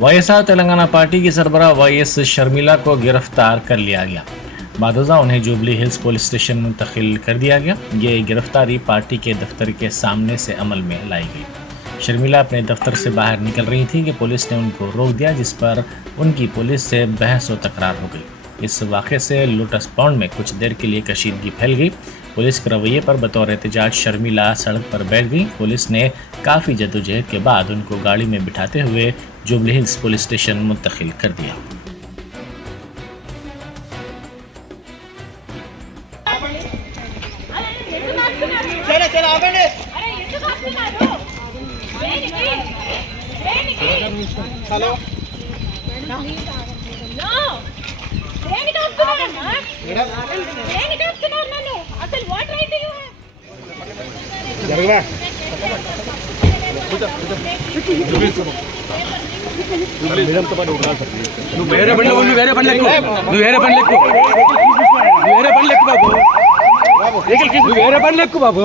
वाईएसआर तेलंगाना पार्टी की सरबराह वाईएस शर्मिला को गिरफ्तार कर लिया गया। बादुजा उन्हें जुबली हिल्स पुलिस स्टेशन मुंतकिल कर दिया गया। ये गिरफ्तारी पार्टी के दफ्तर के सामने से अमल में लाई गई। शर्मिला अपने दफ्तर से बाहर निकल रही थी कि पुलिस ने उनको रोक दिया, जिस पर उनकी पुलिस से बहस व तकरार हो गई। इस वाक़े से लोटस पॉन्ड में कुछ देर के लिए कशीदगी फैल गई। पुलिस के रवैये पर बतौर एहतजाज शर्मिला सड़क पर बैठ गई। पुलिस ने काफ़ी जद्दोजहद के बाद उनको गाड़ी में बिठाते हुए जुबली हिल्स पुलिस स्टेशन मुंतकिल कर दिया। వేరే బండ్లకు బాబు.